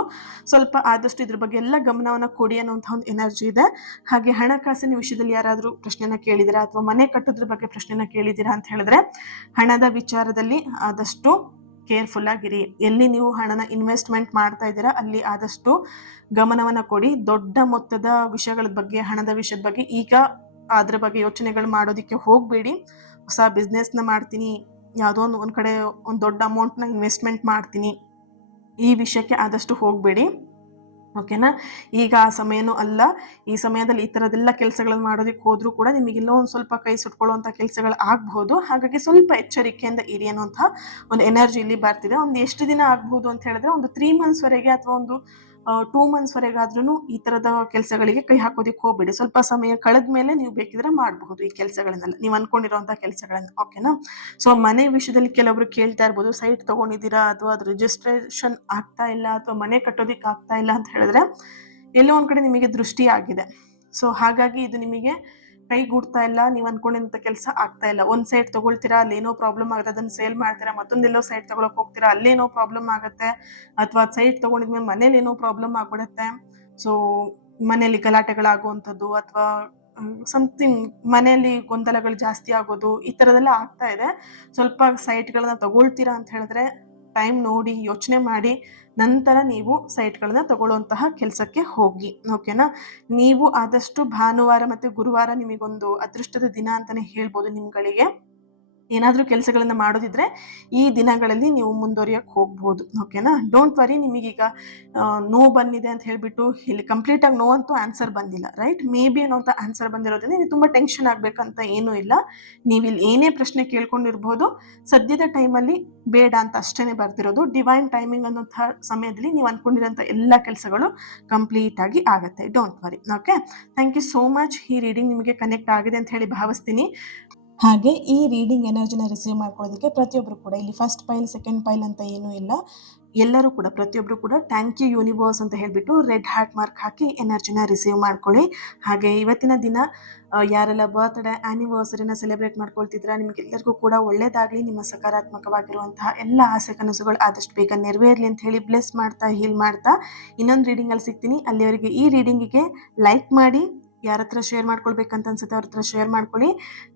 ಸ್ವಲ್ಪ ಆದಷ್ಟು ಇದ್ರ ಬಗ್ಗೆ ಎಲ್ಲ ಗಮನವನ್ನು ಕೊಡಿ ಅನ್ನುವಂಥ ಒಂದು ಎನರ್ಜಿ ಇದೆ. ಹಾಗೆ ಹಣಕಾಸಿನ ವಿಷಯದಲ್ಲಿ ಯಾರಾದರೂ ಪ್ರಶ್ನೆನ ಕೇಳಿದಿರಾ ಅಥವಾ ಮನೆ ಕಟ್ಟೋದ್ರ ಬಗ್ಗೆ ಪ್ರಶ್ನೆನ ಕೇಳಿದಿರಾ ಅಂತ ಹೇಳಿದ್ರೆ, ಹಣದ ವಿಚಾರದಲ್ಲಿ ಆದಷ್ಟು ಕೇರ್ಫುಲ್ ಆಗಿರಿ. ಎಲ್ಲಿ ನೀವು ಹಣನ ಇನ್ವೆಸ್ಟ್ಮೆಂಟ್ ಮಾಡ್ತಾ ಇದ್ದೀರಾ ಅಲ್ಲಿ ಆದಷ್ಟು ಗಮನವನ್ನು ಕೊಡಿ. ದೊಡ್ಡ ಮೊತ್ತದ ವಿಷಯಗಳ ಬಗ್ಗೆ, ಹಣದ ವಿಷಯದ ಬಗ್ಗೆ ಈಗ ಅದ್ರ ಬಗ್ಗೆ ಯೋಚನೆಗಳು ಮಾಡೋದಕ್ಕೆ ಹೋಗಬೇಡಿ. ಹೊಸ ಬಿಸ್ನೆಸ್ನ ಮಾಡ್ತೀನಿ, ಯಾವುದೋ ಒಂದು ಕಡೆ ಒಂದು ದೊಡ್ಡ ಅಮೌಂಟ್ನ ಇನ್ವೆಸ್ಟ್ಮೆಂಟ್ ಮಾಡ್ತೀನಿ, ಈ ವಿಷಯಕ್ಕೆ ಆದಷ್ಟು ಹೋಗಬೇಡಿ. ಓಕೆನಾ? ಈಗ ಆ ಸಮಯನೂ ಅಲ್ಲ. ಈ ಸಮಯದಲ್ಲಿ ಈ ಥರದ್ದೆಲ್ಲ ಕೆಲಸಗಳನ್ನು ಮಾಡೋದಕ್ಕೆ ಹೋದ್ರೂ ಕೂಡ ನಿಮಗೆಲ್ಲೋ ಒಂದು ಸ್ವಲ್ಪ ಕೈ ಸುಟ್ಕೊಳ್ಳುವಂಥ ಕೆಲಸಗಳು ಆಗಬಹುದು. ಹಾಗಾಗಿ ಸ್ವಲ್ಪ ಎಚ್ಚರಿಕೆಯಿಂದ ಇರಿ ಅನ್ನುವಂಥ ಒಂದು ಎನರ್ಜಿ ಇಲ್ಲಿ ಬರ್ತಿದೆ. ಒಂದು ಎಷ್ಟು ದಿನ ಆಗ್ಬಹುದು ಅಂತ ಹೇಳಿದ್ರೆ, ಒಂದು 3 ಮಂತ್ಸ್ವರೆಗೆ ಅಥವಾ ಒಂದು 2 ಮಂತ್ಸ್ವರೆಗಾದ್ರೂ ಈ ಥರದ ಕೆಲಸಗಳಿಗೆ ಕೈ ಹಾಕೋದಕ್ಕೆ ಹೋಗಬೇಡಿ. ಸ್ವಲ್ಪ ಸಮಯ ಕಳೆದ ಮೇಲೆ ನೀವು ಬೇಕಿದ್ರೆ ಮಾಡಬಹುದು ಈ ಕೆಲಸಗಳನ್ನೆಲ್ಲ, ನೀವು ಅನ್ಕೊಂಡಿರುವಂಥ ಕೆಲಸಗಳನ್ನ. ಓಕೆನಾ? ಸೊ ಮನೆ ವಿಷಯದಲ್ಲಿ ಕೆಲವೊಬ್ರು ಕೇಳ್ತಾ ಇರ್ಬೋದು, ಸೈಟ್ ತಗೊಂಡಿದ್ದೀರಾ ಅಥವಾ ಅದು ರಿಜಿಸ್ಟ್ರೇಷನ್ ಆಗ್ತಾ ಇಲ್ಲ ಅಥವಾ ಮನೆ ಕಟ್ಟೋದಿಕ್ಕೆ ಆಗ್ತಾ ಇಲ್ಲ ಅಂತ ಹೇಳಿದ್ರೆ ಎಲ್ಲೋ ಒಂದ್ ಕಡೆ ನಿಮಗೆ ದೃಷ್ಟಿ ಆಗಿದೆ. ಸೊ ಹಾಗಾಗಿ ಇದು ನಿಮಗೆ ಕೈಗೂಡ್ತಾ ಇಲ್ಲ, ನೀವು ಅನ್ಕೊಂಡಿದ್ದಂಥ ಕೆಲಸ ಆಗ್ತಾ ಇಲ್ಲ. ಒಂದು ಸೈಟ್ ತಗೊಳ್ತೀರಾ, ಅಲ್ಲೇನೋ ಪ್ರಾಬ್ಲಮ್ ಆಗುತ್ತೆ, ಅದನ್ನು ಸೇಲ್ ಮಾಡ್ತೀರಾ, ಮತ್ತೊಂದೆಲ್ಲೋ ಸೈಟ್ ತಗೊಳಕ್ ಹೋಗ್ತೀರಾ, ಅಲ್ಲೇನೋ ಪ್ರಾಬ್ಲಮ್ ಆಗುತ್ತೆ, ಅಥವಾ ಸೈಟ್ ತಗೊಂಡಿದ್ಮೇಲೆ ಮನೇಲಿ ಏನೋ ಪ್ರಾಬ್ಲಮ್ ಆಗ್ಬಿಡುತ್ತೆ. ಸೊ ಮನೆಯಲ್ಲಿ ಗಲಾಟೆಗಳಾಗುವಂಥದ್ದು ಅಥವಾ ಸಮಥಿಂಗ್ ಮನೆಯಲ್ಲಿ ಗೊಂದಲಗಳು ಜಾಸ್ತಿ ಆಗೋದು, ಈ ಥರದೆಲ್ಲ ಆಗ್ತಾ ಇದೆ. ಸ್ವಲ್ಪ ಸೈಟ್ಗಳನ್ನ ತಗೊಳ್ತೀರಾ ಅಂತ ಹೇಳಿದ್ರೆ ಟೈಮ್ ನೋಡಿ ಯೋಚನೆ ಮಾಡಿ ನಂತರ ನೀವು ಸೈಟ್ಗಳನ್ನ ತಗೊಳ್ಳುವಂತಹ ಕೆಲಸಕ್ಕೆ ಹೋಗಿ. ಓಕೆನಾ? ನೀವು ಆದಷ್ಟು ಭಾನುವಾರ ಮತ್ತು ಗುರುವಾರ ನಿಮಗೊಂದು ಅದೃಷ್ಟದ ದಿನ ಅಂತಲೇ ಹೇಳ್ಬೋದು. ನಿಮ್ಗಳಿಗೆ ಏನಾದರೂ ಕೆಲಸಗಳನ್ನು ಮಾಡೋದಿದ್ರೆ ಈ ದಿನಗಳಲ್ಲಿ ನೀವು ಮುಂದುವರಿಯೋಕ್ಕೆ ಹೋಗ್ಬೋದು. ಓಕೆನಾ? ಡೋಂಟ್ ವರಿ, ನಿಮಗೀಗ ನೋ ಬಂದಿದೆ ಅಂತ ಹೇಳಿಬಿಟ್ಟು ಇಲ್ಲಿ ಕಂಪ್ಲೀಟಾಗಿ ನೋ ಅಂತೂ ಆನ್ಸರ್ ಬಂದಿಲ್ಲ, ರೈಟ್? ಮೇ ಬಿ ಅನ್ನೋಂಥ ಆನ್ಸರ್ ಬಂದಿರೋದ್ರಿಂದ ನೀವು ತುಂಬ ಟೆನ್ಷನ್ ಆಗಬೇಕಂತ ಏನೂ ಇಲ್ಲ. ನೀವು ಇಲ್ಲಿ ಏನೇ ಪ್ರಶ್ನೆ ಕೇಳ್ಕೊಂಡಿರ್ಬೋದು, ಸದ್ಯದ ಟೈಮಲ್ಲಿ ಬೇಡ ಅಂತ ಅಷ್ಟೇ ಬರ್ತಿರೋದು. ಡಿವೈನ್ ಟೈಮಿಂಗ್ ಅನ್ನೋಂಥ ಸಮಯದಲ್ಲಿ ನೀವು ಅಂದ್ಕೊಂಡಿರೋಂಥ ಎಲ್ಲ ಕೆಲಸಗಳು ಕಂಪ್ಲೀಟಾಗಿ ಆಗುತ್ತೆ. Don't worry. Okay, thank you so much. ಈ ರೀಡಿಂಗ್ ನಿಮಗೆ ಕನೆಕ್ಟ್ ಆಗಿದೆ ಅಂತ ಹೇಳಿ ಭಾವಿಸ್ತೀನಿ. ಹಾಗೆ ಈ ರೀಡಿಂಗ್ ಎನರ್ಜಿನ ರಿಸೀವ್ ಮಾಡ್ಕೊಳ್ಳೋದಕ್ಕೆ ಪ್ರತಿಯೊಬ್ಬರು ಕೂಡ ಇಲ್ಲಿ ಫಸ್ಟ್ ಪೈಲ್ ಸೆಕೆಂಡ್ ಪೈಲ್ ಅಂತ ಏನೂ ಇಲ್ಲ. ಎಲ್ಲರೂ ಕೂಡ ಪ್ರತಿಯೊಬ್ಬರು ಕೂಡ ಥ್ಯಾಂಕ್ ಯು ಯೂನಿವರ್ಸ್ ಅಂತ ಹೇಳಿಬಿಟ್ಟು ರೆಡ್ ಹಾರ್ಟ್ ಮಾರ್ಕ್ ಹಾಕಿ ಎನರ್ಜಿನ ರಿಸೀವ್ ಮಾಡ್ಕೊಳ್ಳಿ. ಹಾಗೆ ಇವತ್ತಿನ ದಿನ ಯಾರೆಲ್ಲ ಬರ್ತ್ಡೇ ಆ್ಯನಿವರ್ಸರಿನ ಸೆಲೆಬ್ರೇಟ್ ಮಾಡ್ಕೊಳ್ತಿದ್ದೀರಾ, ನಿಮಗೆಲ್ಲರಿಗೂ ಕೂಡ ಒಳ್ಳೆಯದಾಗಲಿ. ನಿಮ್ಮ ಸಕಾರಾತ್ಮಕವಾಗಿರುವಂತಹ ಎಲ್ಲ ಆಸೆ ಕನಸುಗಳು ಆದಷ್ಟು ಬೇಗ ನೆರವೇರಲಿ ಅಂತ ಹೇಳಿ ಬ್ಲೆಸ್ ಮಾಡ್ತಾ ಹೀಲ್ ಮಾಡ್ತಾ ಇನ್ನೊಂದು ರೀಡಿಂಗಲ್ಲಿ ಸಿಗ್ತೀನಿ. ಅಲ್ಲಿವರೆಗೆ ಈ ರೀಡಿಂಗಿಗೆ ಲೈಕ್ ಮಾಡಿ, ಯಾರ ಹತ್ರ ಶೇರ್ ಮಾಡ್ಕೊಳ್ಬೇಕಂತ ಅನ್ಸುತ್ತೆ ಅವ್ರ ಹತ್ರ ಶೇರ್ ಮಾಡ್ಕೊಳ್ಳಿ.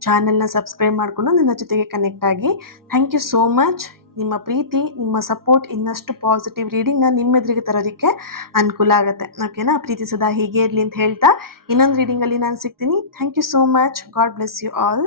ಚಾನೆಲ್ನ ಸಬ್ಸ್ಕ್ರೈಬ್ ಮಾಡಿಕೊಂಡು ನನ್ನ ಜೊತೆಗೆ ಕನೆಕ್ಟ್ ಆಗಿ. Thank you so much. ನಿಮ್ಮ ಪ್ರೀತಿ, ನಿಮ್ಮ ಸಪೋರ್ಟ್ ಇನ್ನಷ್ಟು ಪಾಸಿಟಿವ್ ರೀಡಿಂಗ್ನ ನಿಮ್ಮೆದುರಿಗೆ ತರೋದಕ್ಕೆ ಅನುಕೂಲ ಆಗುತ್ತೆ. ಓಕೆನಾ? ಪ್ರೀತಿ ಸದಾ ಹೀಗೆ ಇರಲಿ ಅಂತ ಹೇಳ್ತಾ ಇನ್ನೊಂದು ರೀಡಿಂಗಲ್ಲಿ ನಾನು ಸಿಗ್ತೀನಿ. Thank you so much. God bless you all.